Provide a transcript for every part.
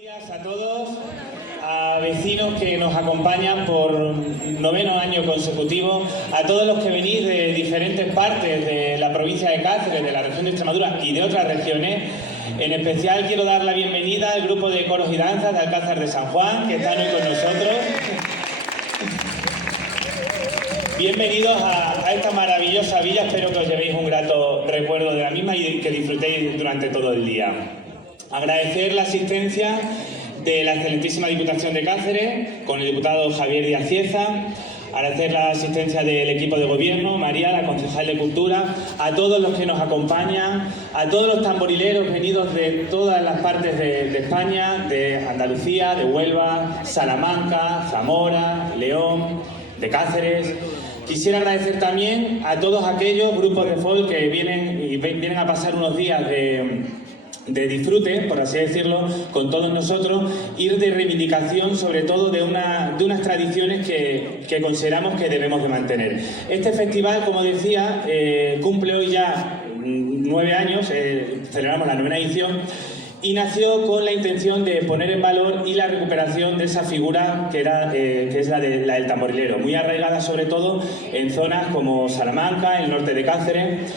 Buenos días a todos, a vecinos que nos acompañan por 9º año consecutivo, a todos los que venís de diferentes partes de la provincia de Cáceres, de la región de Extremadura y de otras regiones. En especial quiero dar la bienvenida al grupo de coros y danzas de Alcázar de San Juan, que están hoy con nosotros. Bienvenidos a esta maravillosa villa, espero que os llevéis un grato recuerdo de la misma y que disfrutéis durante todo el día. Agradecer la asistencia de la excelentísima Diputación de Cáceres, con el diputado Javier Díaz Cieza, agradecer la asistencia del equipo de gobierno, María, la concejal de Cultura, a todos los que nos acompañan, a todos los tamborileros venidos de todas las partes de España, de Andalucía, de Huelva, Salamanca, Zamora, León, de Cáceres. Quisiera agradecer también a todos aquellos grupos de folk que vienen a pasar unos días de disfrute, por así decirlo, con todos nosotros, ir de reivindicación sobre todo de unas tradiciones que consideramos que debemos de mantener. Este festival, como decía, cumple hoy ya 9 años, celebramos la 9ª edición, y nació con la intención de poner en valor y la recuperación de esa figura que es la del tamborilero, muy arraigada sobre todo en zonas como Salamanca, el norte de Cáceres.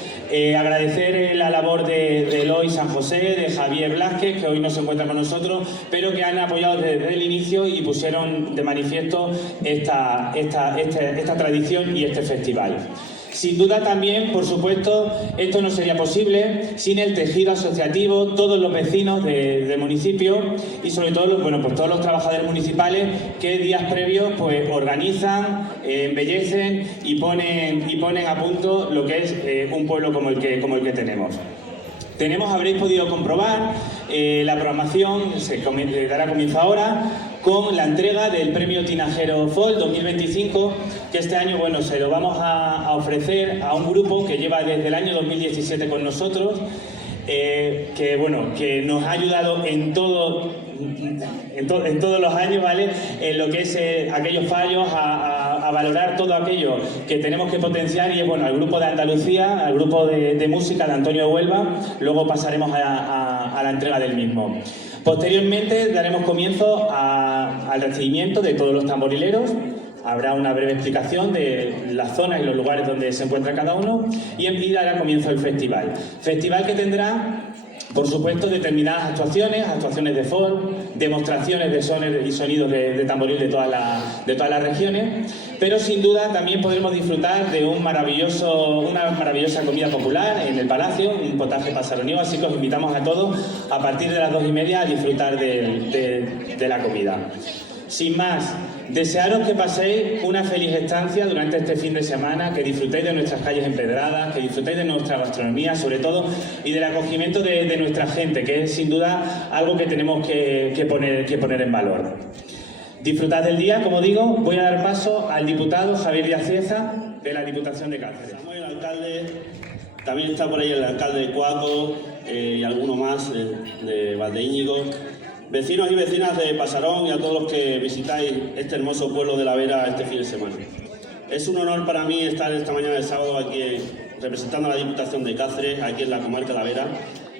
Agradecer la labor de Eloy San José, de Javier Blázquez, que hoy no se encuentra con nosotros, pero que han apoyado desde el inicio y pusieron de manifiesto esta tradición y este festival. Sin duda también, por supuesto, esto no sería posible sin el tejido asociativo, todos los vecinos del municipio y sobre todo todos los trabajadores municipales que días previos pues organizan, embellecen y ponen a punto lo que es un pueblo como el que tenemos. Habréis podido comprobar, la programación dará comienzo ahora con la entrega del Premio Tinajero Folk 2025, que este año se lo vamos a ofrecer a un grupo que lleva desde el año 2017 con nosotros, que nos ha ayudado en todos los años, ¿vale? En lo que es aquellos fallos, a valorar todo aquello que tenemos que potenciar, y es al grupo de Andalucía, al grupo de música de Antonio de Huelva. Luego pasaremos a la entrega del mismo. Posteriormente daremos comienzo al recibimiento de todos los tamborileros. Habrá una breve explicación de las zonas y los lugares donde se encuentra cada uno y dará comienzo el festival. Festival que tendrá, por supuesto, determinadas actuaciones de folk, demostraciones de sonidos y sonidos de tamboril de todas las regiones, pero sin duda también podremos disfrutar de una maravillosa comida popular en el Palacio, un potaje pasaronío, así que os invitamos a todos a partir de las 2:30 a disfrutar de la comida. Sin más, desearos que paséis una feliz estancia durante este fin de semana, que disfrutéis de nuestras calles empedradas, que disfrutéis de nuestra gastronomía, sobre todo, y del acogimiento de nuestra gente, que es sin duda algo que tenemos que poner en valor. Disfrutad del día, como digo. Voy a dar paso al diputado Javier Díaz Cieza, de la Diputación de Cáceres. Estamos el alcalde, también está por ahí el alcalde de Cuaco y alguno más de Valdeíñigo. Vecinos y vecinas de Pasarón y a todos los que visitáis este hermoso pueblo de La Vera este fin de semana. Es un honor para mí estar esta mañana de sábado aquí representando a la Diputación de Cáceres, aquí en la comarca de La Vera,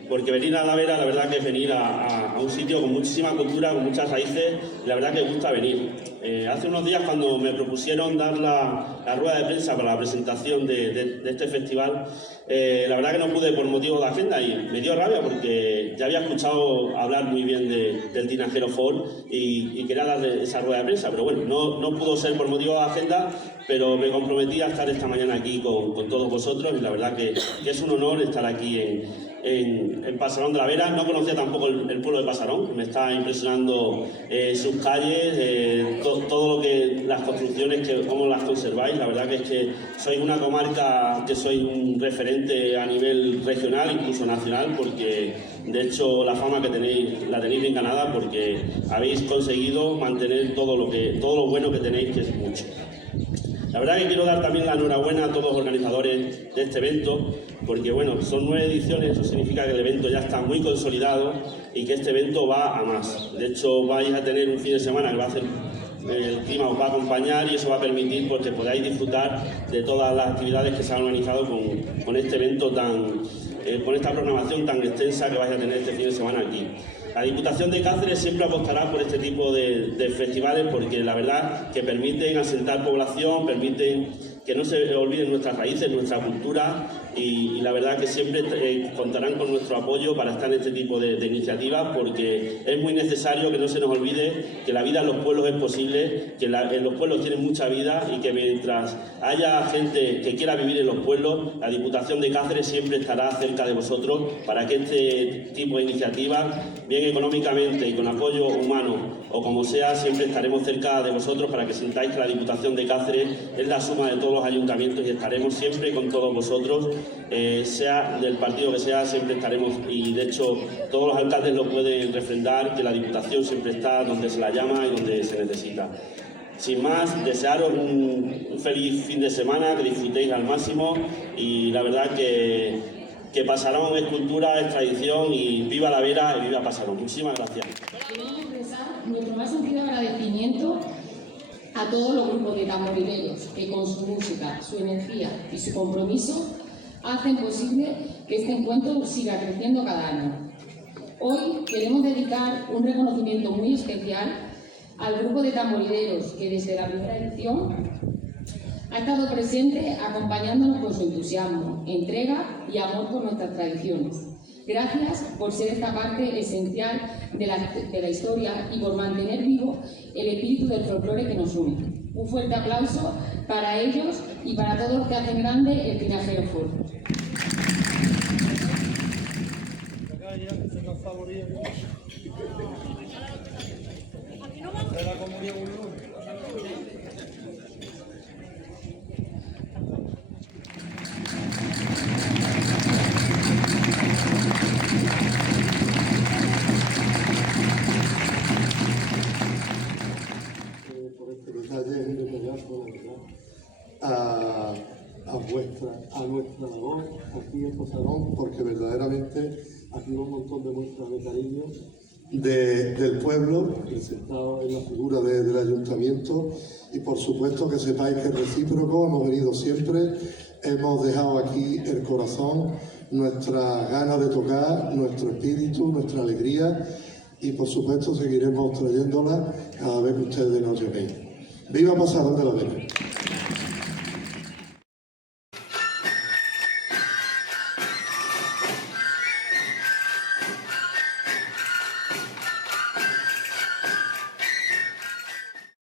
porque venir a La Vera la verdad que es venir a un sitio con muchísima cultura, con muchas raíces, y la verdad que gusta venir. Hace unos días, cuando me propusieron dar la rueda de prensa para la presentación de este festival, la verdad que no pude por motivo de agenda y me dio rabia porque ya había escuchado hablar muy bien del Tinajero Folk y quería dar esa rueda de prensa, pero bueno, no pudo ser por motivo de agenda, pero me comprometí a estar esta mañana aquí con todos vosotros y la verdad que es un honor estar aquí en Pasarón de La Vera. No conocía tampoco el pueblo de Pasarón, me está impresionando sus calles, todo lo que las construcciones, cómo las conserváis. La verdad que es que sois una comarca que sois un referente a nivel regional, incluso nacional, porque de hecho la fama que tenéis la tenéis bien ganada, porque habéis conseguido mantener todo lo bueno que tenéis, que es mucho. La verdad que quiero dar también la enhorabuena a todos los organizadores de este evento, porque son 9 ediciones, eso significa que el evento ya está muy consolidado y que este evento va a más. De hecho, vais a tener un fin de semana que va a hacer, el clima os va a acompañar y eso va a permitir que podáis disfrutar de todas las actividades que se han organizado con este evento con esta programación tan extensa que vais a tener este fin de semana aquí. La Diputación de Cáceres siempre apostará por este tipo de festivales porque la verdad que permiten asentar población, permiten que no se olviden nuestras raíces, nuestra cultura y la verdad que siempre contarán con nuestro apoyo para estar en este tipo de iniciativas porque es muy necesario que no se nos olvide que la vida en los pueblos es posible, que en los pueblos tienen mucha vida y que mientras haya gente que quiera vivir en los pueblos, la Diputación de Cáceres siempre estará cerca de vosotros para que este tipo de iniciativas, bien económicamente y con apoyo humano o como sea, siempre estaremos cerca de vosotros para que sintáis que la Diputación de Cáceres es la suma de todos los ayuntamientos y estaremos siempre con todos vosotros, sea del partido que sea, siempre estaremos y de hecho todos los alcaldes lo pueden refrendar, que la Diputación siempre está donde se la llama y donde se necesita. Sin más, desearos un feliz fin de semana, que disfrutéis al máximo y la verdad que Pasarón es cultura, es tradición y viva la Vera y viva Pasarón. Muchísimas gracias. Queremos expresar nuestro más sentido agradecimiento a todos los grupos de tamborileros que con su música, su energía y su compromiso hacen posible que este encuentro siga creciendo cada año. Hoy queremos dedicar un reconocimiento muy especial al grupo de tamborileros que desde la primera edición ha estado presente acompañándonos con su entusiasmo, entrega y amor por nuestras tradiciones. Gracias por ser esta parte esencial de la historia y por mantener vivo el espíritu del folclore que nos une. Un fuerte aplauso para ellos y para todos los que hacen grande el Tinajero Folk. a nuestra labor aquí en Pasarón, porque verdaderamente aquí hay un montón de muestras de cariño del pueblo, presentado en la figura del ayuntamiento, y por supuesto que sepáis que es recíproco, hemos venido siempre, hemos dejado aquí el corazón, nuestras ganas de tocar, nuestro espíritu, nuestra alegría, y por supuesto seguiremos trayéndola cada vez que ustedes nos llaméis. ¡Viva Pasarón de la Vera!